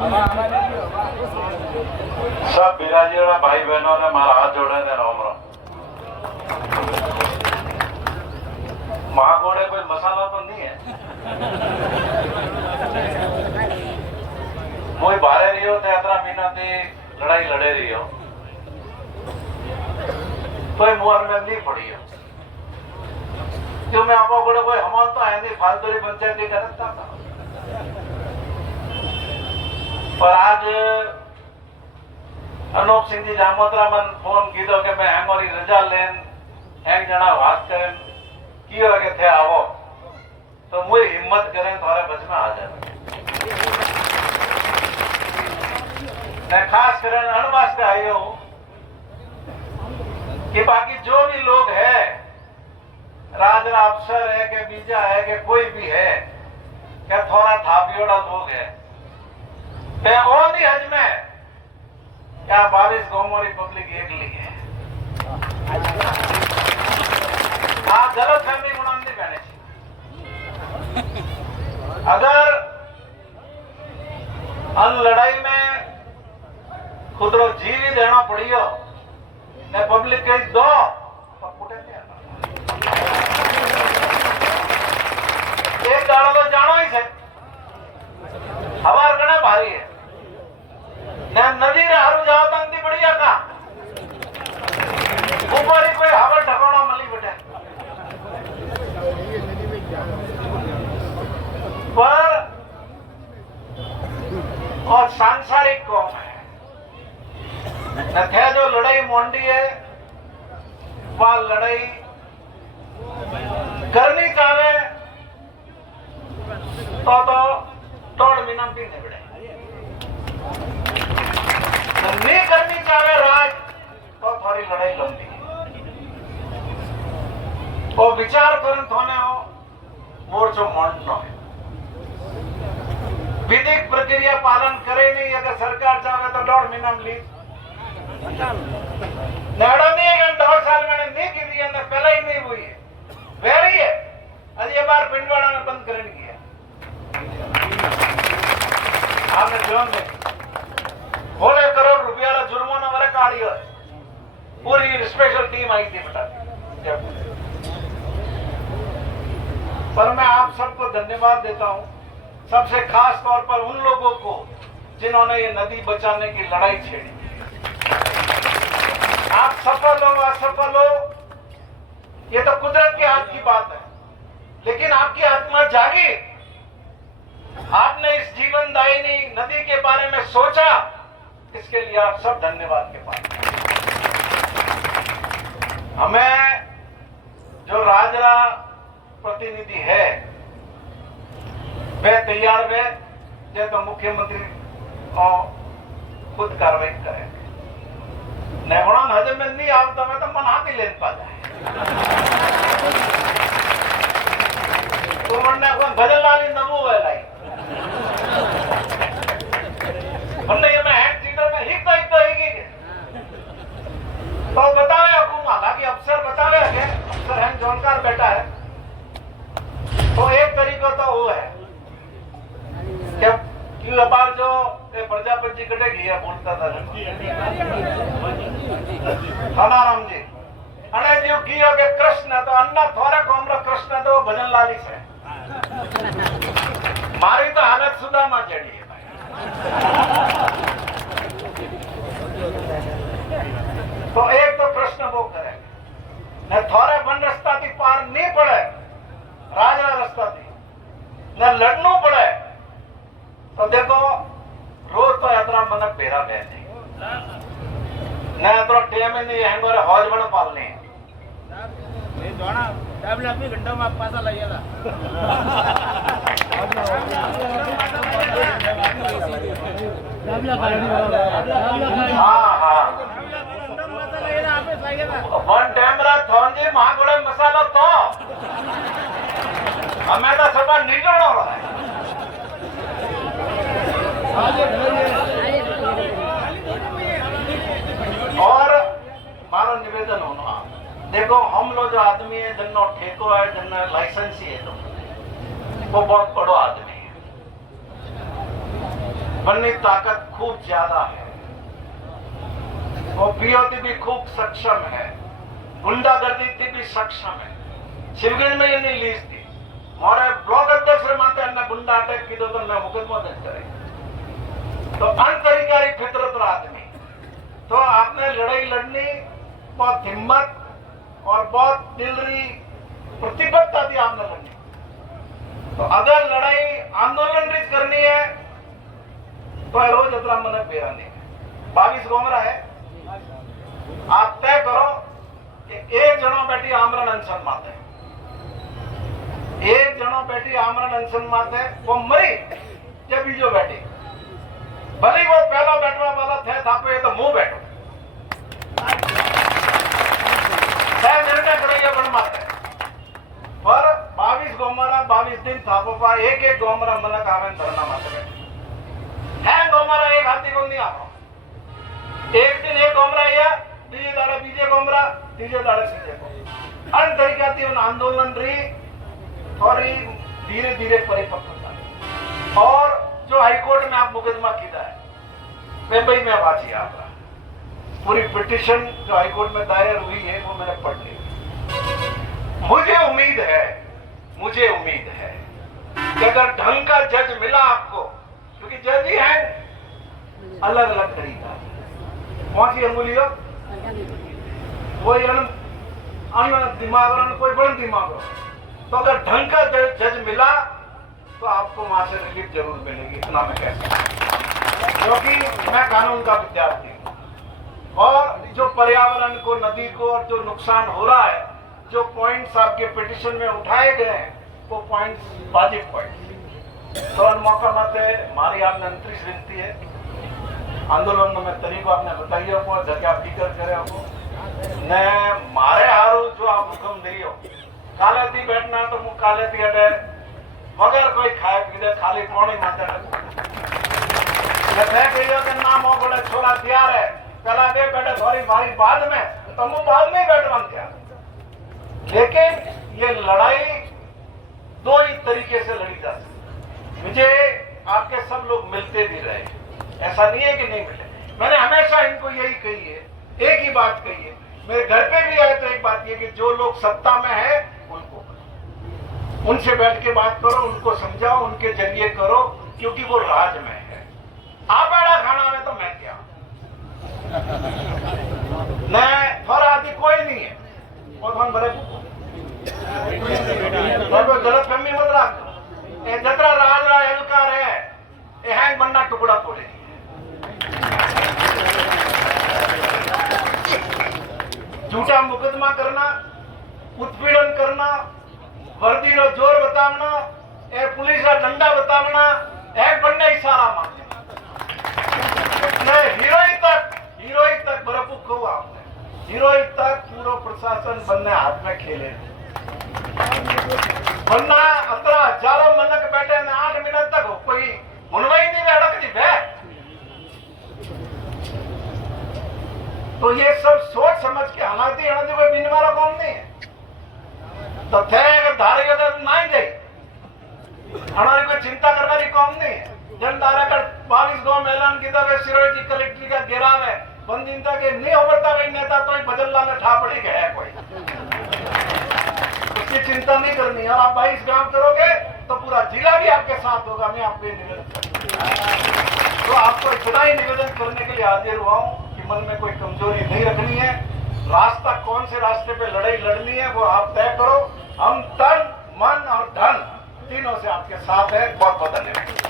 सब बिराजीवाला भाई बहनों ने मारा हाथ जोड़े ने राम राम। महागोड़े कोई मसाला तो नहीं है। कोई बारे रही हो तो यात्रा मीना थी लड़ाई लड़े रही हो कोई मुहर में नहीं पड़ी हो जो मैं आपको गोड़े कोई हमाल तो है नहीं फालतू पंचायती करता था। पर आज अनूप सिंह जी जामोत्रा मन फोन कीधो कि मैं हमारी रजा लेन एक जना बात करें की हो के थे आवो तो मुझे हिम्मत करें थोड़े बच में आ जाए। मैं खास करें अणवास्ते आयो हूं कि बाकी जो भी लोग है राजरा अफसर है कि बीजा है कि कोई भी है क्या थोड़ा थापियोड़ा लोग है नहीं हज में क्या 22 गांव पब्लिक एक ली है। हाँ गलत फहमी गुणा नहीं बने अगर अन लड़ाई में खुद रो जीव ही देना पड़ियो ने पब्लिक कही दो तो कुटे नहीं आता। एक गाड़ो तो जानो ही से हवार गणे भारी है ने नदी रे हारू जाओ तो अंधी बढ़िया का ऊपर ही कोई हवा ठकाना मली बैठे पर और सांसारिक कौम है थे जो लड़ाई मोंडी है वह लड़ाई करनी चाहे तो तोड़ विनंती निबड़े नहीं करनी चाहे राज तो थोड़ी लड़ाई लंबी और विचार करन थोने हो मोर्चो मोड़नो है विधिक प्रक्रिया पालन करे नहीं अगर सरकार चाहे तो 1.5 महीना में ली नेड़ा नहीं है 1.5 साल मैंने नहीं की थी अंदर पहले ही नहीं हुई है वेरी है आज ये बार पिंडवाड़ा में बंद करने की है आपने जोन में 16 करोड़ रुपया जुर्माना वाले काढ़ियो पूरी स्पेशल टीम आई थी बेटा। पर मैं आप सबको धन्यवाद देता हूं सबसे खास तौर पर उन लोगों को जिन्होंने ये नदी बचाने की लड़ाई छेड़ी। आप सफल हो असफल हो ये तो कुदरत के हाथ की बात है लेकिन आपकी आत्मा जागी आपने इस जीवनदायिनी नदी के बारे में सोचा इसके लिए आप सब धन्यवाद के पात्र। हमें जो राजरा प्रतिनिधि है वे तैयार वे जे तो मुख्यमंत्री खुद कार्रवाई करेंगे नेवड़ा हजे में नहीं आता मैं तो मन हाथ ही लेन पा जाए तो मन भजन लाली नबू है लाई ये मैं हैंड सीटर में हिकता ही तो बतावे हुकूमत हालांकि अफसर बतावे के अफसर हैं जानकार बेटा है तो एक तरीका तो वो है कि व्यापार जो प्रजापति कटेगी है बोलता था हनाराम जी अने जो कियो के कृष्ण तो अन्ना थोड़ा कोमरा कृष्ण तो भजन लाली से मारी तो हालत सुदामा चढ़ी है भाई। तो एक तो प्रश्न वो करे न थोड़े बन रास्ता थी पार नहीं पड़े राजा रास्ता थी न लड़नू पड़े तो देखो रोज तो यात्रा मन पेरा बह नहीं न तो टेम नहीं हैंगोरे हौज बन पालने नहीं दोना डबल अपनी घंटा में पासा लइया था हां वन टेमरा थोन जी महागोड़े मसाला तो हमें तो सब निकलना हो रहा है और मारो निवेदन होना देखो हम लोग जो आदमी है जिन्नो ठेको है जिन्नो लाइसेंस ही है तो वो बहुत बड़ो आदमी है बननी ताकत खूब ज्यादा है। वो पीओटी भी खूब सक्षम है, गुंडागर्दी थी भी सक्षम है। शिवगंज में ये नहीं लीज थी, हमारे ब्लॉक अध्यक्ष माते ने गुंडा अटैक की तो मैं मुकदमा दर्ज करे। तो अंतरिकारी फितरत आदमी, तो आपने लड़ाई लड़नी, बहुत हिम्मत और बहुत दिलरी प्रतिबद्धता थी आपने लड़नी। तो अगर लड़ाई आंदोलन रीत करनी है तो रोज अतरा मन बेरा नहीं है। 22 गोमरा है, आप तय करो कि एक जनो बैठी आमरण अनशन माते, एक जनो बैठी आमरण अनशन माते, वो मरी या बीजो बैठी, भले वो पहला बैठवा वाला थे थापे तो मुंह बैठो निर्णय करेंगे बन माते। पर 22 गोमरा 22 दिन थापो पा एक एक गोमरा मन कावन धरना माते बैठे है। गोमरा एक हाथी को नहीं आप एक दिन एक गोमरा या बीजे दाड़े बीजे गोमरा तीजे दाड़े सीजे को अन तरीका थी उन आंदोलन री थोड़ी धीरे धीरे परिपक्वता। और जो हाईकोर्ट में आप मुकदमा किया है मुंबई में बाजी आपका पूरी पिटिशन जो हाईकोर्ट में दायर हुई है वो मैंने पढ़ ली। मुझे उम्मीद है कि अगर ढंग का जज मिला आपको, क्योंकि जज ही है अलग अलग तरीका पहुंची अंगुलियों कोई दिमाग कोई बड़ा दिमाग हो, तो अगर ढंग का जज मिला तो आपको वहां से रिलीफ जरूर मिलेगी, इतना मैं कह सकता हूं। क्योंकि मैं कानून का विद्यार्थी हूं और जो पर्यावरण को, नदी को और जो नुकसान हो रहा है, जो पॉइंट्स आपके पिटिशन में उठाए गए हैं वो पॉइंट्स वाजिब पॉइंट। तो उन मौका मत मारी आपने अंतरिक्ष विनती है आंदोलन में तरीको आपने बताइए को जगह फिकर करे आपको ने मारे हारू जो आप हुक्म दियो काले थी बैठना तो मुझ काले थी अटे वगैर कोई खाए पीते खाली पानी माते के नाम हो बड़े छोरा तैयार है पहला दे बैठे थोड़ी मारी बाद में तो मुझ बाद में बैठवान तैयार। लेकिन ये लड़ाई दो ही तरीके से लड़ी जा सकती। मुझे आपके सब लोग मिलते भी रहे, ऐसा नहीं है कि नहीं मिले। मैंने हमेशा इनको यही कही है, एक ही बात कही है, मेरे घर पे भी आए तो एक बात ये कि जो लोग सत्ता में है उनको उनसे बैठ के बात करो, उनको समझाओ, उनके जरिए करो, क्योंकि वो राज में है। आप बड़ा खाना में तो मैं क्या मैं थोड़ा आदि कोई नहीं है और हम बड़े गलत फहमी मत रख। जतरा राज रा एलकार है हैंग बनना टुकड़ा तोड़े झूठा मुकदमा करना, उत्पीड़न करना, वर्दी रो जोर बतावना, ए पुलिस का डंडा बतावना, एक बनने इशारा मांगे हीरोई तक बरपुक को आपने हीरोई तक पूरा प्रशासन बनने हाथ में खेले बनना अंतरा हजारों मनक बैठे ने 8 मिनट तक हो कोई मुनवाई नहीं बैठक दी बै। तो ये सब सोच समझ के हालांकि अणदी कोई बिनवारा कौन नहीं है तो थे अगर धारे के तो ना ही हमारी कोई चिंता करने कौन नहीं है। जन धारा कर 22 गांव में ऐलान किया गया सिरोही जी कलेक्ट्री का घेराव है बंदिनता के नहीं होता गई नेता तो बदल लाने ठा पड़ी गया है कोई उसकी चिंता नहीं करनी। और आप 22 गांव करोगे तो पूरा जिला भी आपके साथ होगा। मैं आपको निवेदन तो आपको इतना ही निवेदन करने के लिए हाजिर हुआ हूं कि मन में कोई कमजोरी नहीं रखनी है। रास्ता कौन से रास्ते पे लड़ाई लड़नी है वो आप तय करो। हम तन मन और धन तीनों से आपके साथ है। बहुत बहुत धन्यवाद।